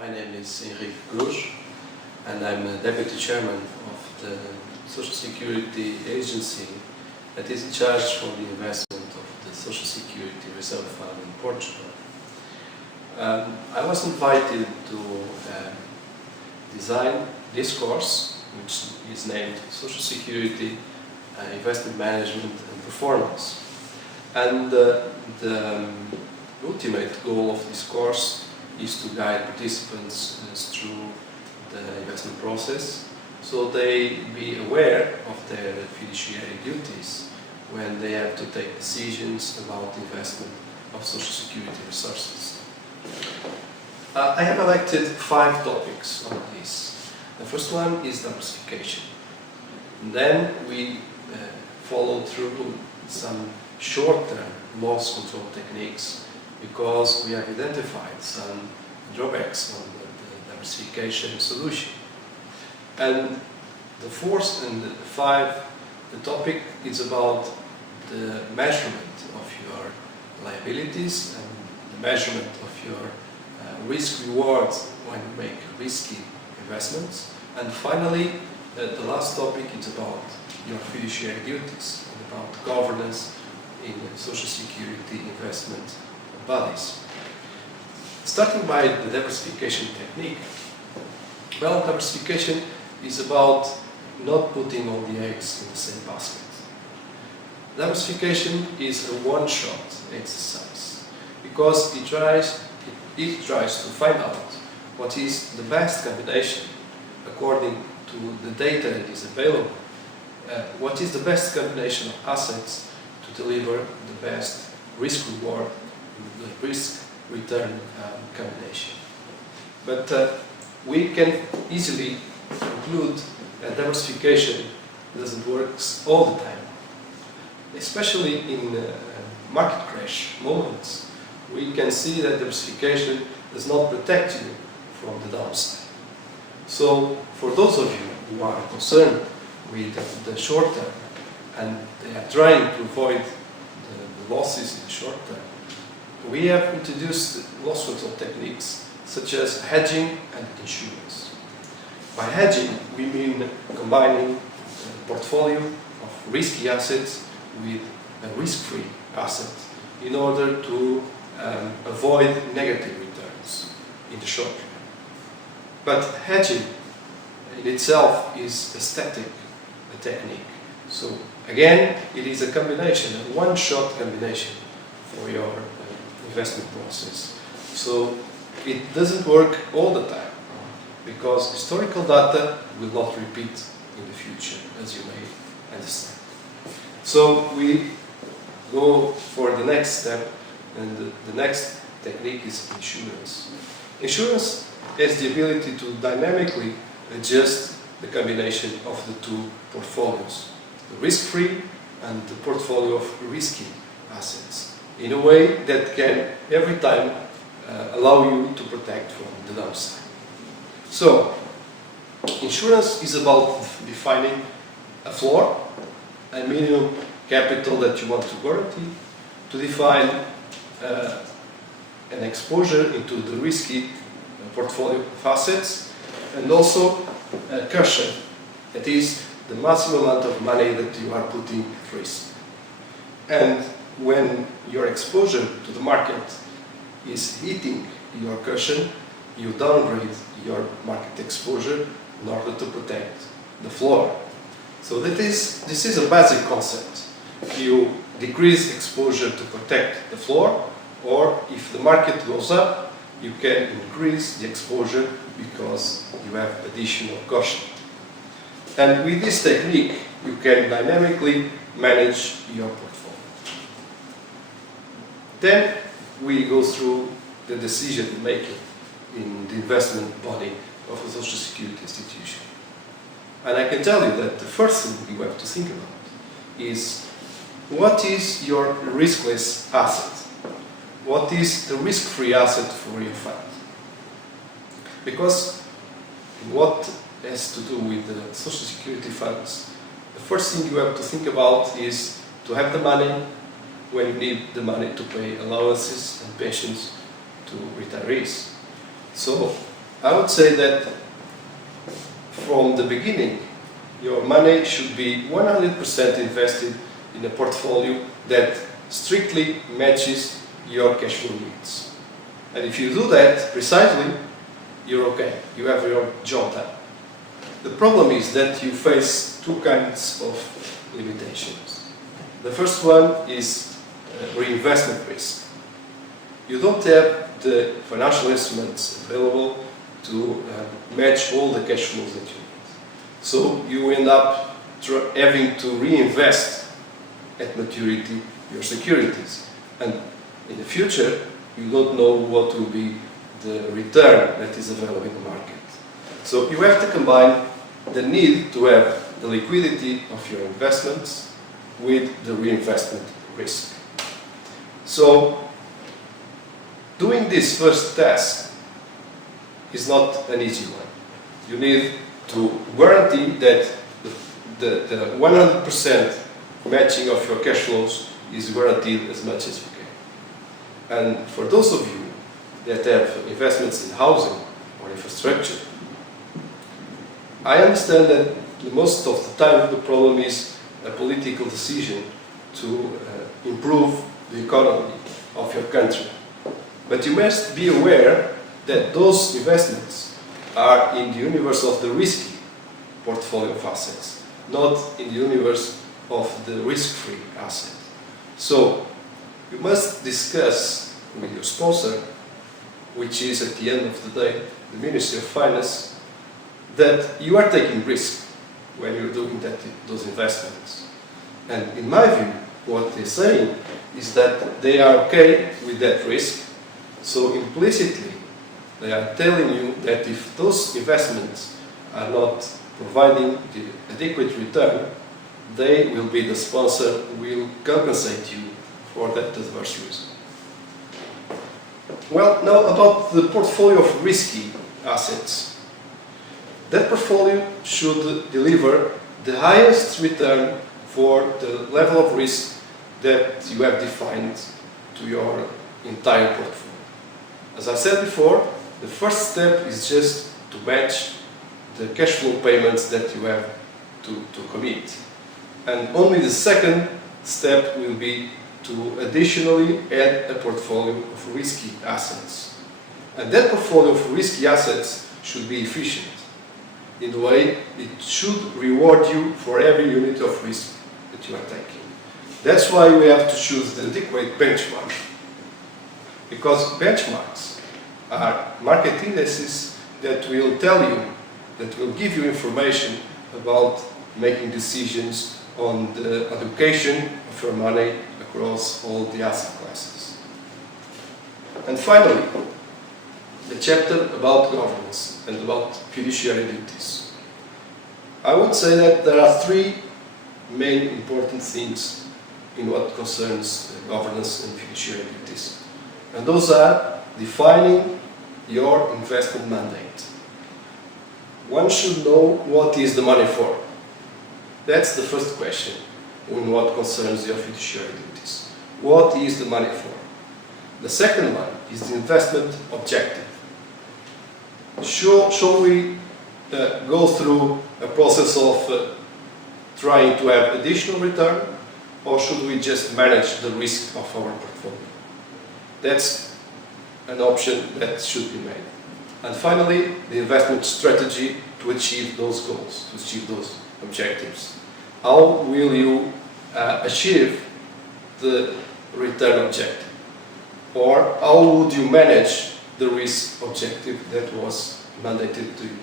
My name is Enrique Cruz, and I'm a Deputy Chairman of the Social Security Agency that is in charge for the investment of the Social Security Reserve Fund in Portugal. I was invited to design this course, which is named Social Security Investment Management and Performance. And the ultimate goal of this course is to guide participants through the investment process, so they be aware of their fiduciary duties when they have to take decisions about the investment of Social Security resources. I have elected 5 topics on this. The first one is diversification. And then we follow through some short-term loss control techniques, because we have identified some drawbacks on the diversification solution. And the fourth and the the topic is about the measurement of your liabilities and the measurement of your risk-reward when you make risky investments. And finally, the last topic is about your fiduciary duties and about governance in Social Security investment bodies. Starting by the diversification technique. Well, diversification is about not putting all the eggs in the same basket. Diversification is a one-shot exercise because it tries to find out what is the best combination according to the data that is available. What is the best combination of assets to deliver the best risk-reward, the risk-return combination. But we can easily conclude that diversification doesn't work all the time. Especially in market crash moments, we can see that diversification does not protect you from the downside. So, for those of you who are concerned with the short term and they are trying to avoid the losses in the short term, we have introduced loss control techniques such as hedging and insurance. By hedging, we mean combining a portfolio of risky assets with a risk-free asset in order to avoid negative returns in the short term. But hedging in itself is a static technique. So again, it is a combination, a one-shot combination for your investment process. So it doesn't work all the time because historical data will not repeat in the future, as you may understand. So we go for the next step, and the next technique is insurance. Insurance has the ability to dynamically adjust the combination of the two portfolios, the risk-free and the portfolio of risky assets, in a way that can every time allow you to protect from the downside. So, insurance is about defining a floor, a minimum capital that you want to guarantee, to define an exposure into the risky portfolio of assets, and also a cushion, that is the maximum amount of money that you are putting at risk. And when your exposure to the market is hitting your cushion, you downgrade your market exposure in order to protect the floor. So this is a basic concept. You decrease exposure to protect the floor, or if the market goes up, you can increase the exposure because you have additional caution. And with this technique, you can dynamically manage your portfolio. Then we go through the decision making in the investment body of a Social Security institution. And I can tell you that the first thing you have to think about is, what is your riskless asset? What is the risk-free asset for your fund? Because what has to do with the Social Security funds, the first thing you have to think about is to have the money when you need the money to pay allowances and pensions to retirees. So I would say that from the beginning, your money should be 100% invested in a portfolio that strictly matches your cash flow needs. And if you do that precisely, you're okay. You have your job done. The problem is that you face two kinds of limitations. The first one is reinvestment risk. You don't have the financial instruments available to match all the cash flows that you need. So you end up having to reinvest at maturity your securities. And in the future, you don't know what will be the return that is available in the market. So you have to combine the need to have the liquidity of your investments with the reinvestment risk. So doing this first task is not an easy one. You need to guarantee that the 100% matching of your cash flows is guaranteed as much as you can. And for those of you that have investments in housing or infrastructure, I understand that most of the time the problem is a political decision to improve the economy of your country. But you must be aware that those investments are in the universe of the risky portfolio of assets, not in the universe of the risk-free asset. So you must discuss with your sponsor, which is at the end of the day the Ministry of Finance, that you are taking risk when you're doing those investments. And in my view, what they're saying is that they are okay with that risk. So implicitly, they are telling you that if those investments are not providing the adequate return, they will be the sponsor who will compensate you for that adverse risk. Well, now about the portfolio of risky assets. That portfolio should deliver the highest return for the level of risk that you have defined to your entire portfolio. As I said before, the first step is just to match the cash flow payments that you have to commit. And only the second step will be to additionally add a portfolio of risky assets. And that portfolio of risky assets should be efficient. In a way, it should reward you for every unit of risk that you are taking. That's why we have to choose the adequate benchmark. Because benchmarks are market indices that will tell you, that will give you information about making decisions on the allocation of your money across all the asset classes. And finally, the chapter about governance and about fiduciary duties. I would say that there are three main important things in what concerns governance and fiduciary duties. And those are defining your investment mandate. One should know what is the money for. That's the first question in what concerns your fiduciary duties. What is the money for? The second one is the investment objective. Shall we go through a process of trying to have additional return, or should we just manage the risk of our portfolio? That's an option that should be made. And finally, the investment strategy to achieve those goals, to achieve those objectives. How will you achieve the return objective? Or how would you manage the risk objective that was mandated to you?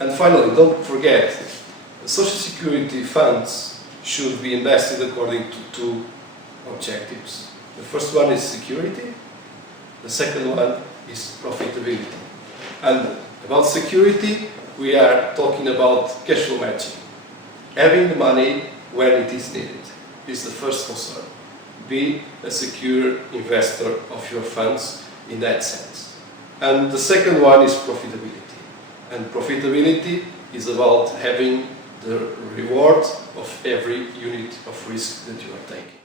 And finally, don't forget, the Social Security funds should be invested according to two objectives. The first one is security, the second one is profitability. And about security, we are talking about cash flow matching. Having the money when it is needed is the first concern. Be a secure investor of your funds in that sense. And the second one is profitability. And profitability is about having the reward of every unit of risk that you are taking.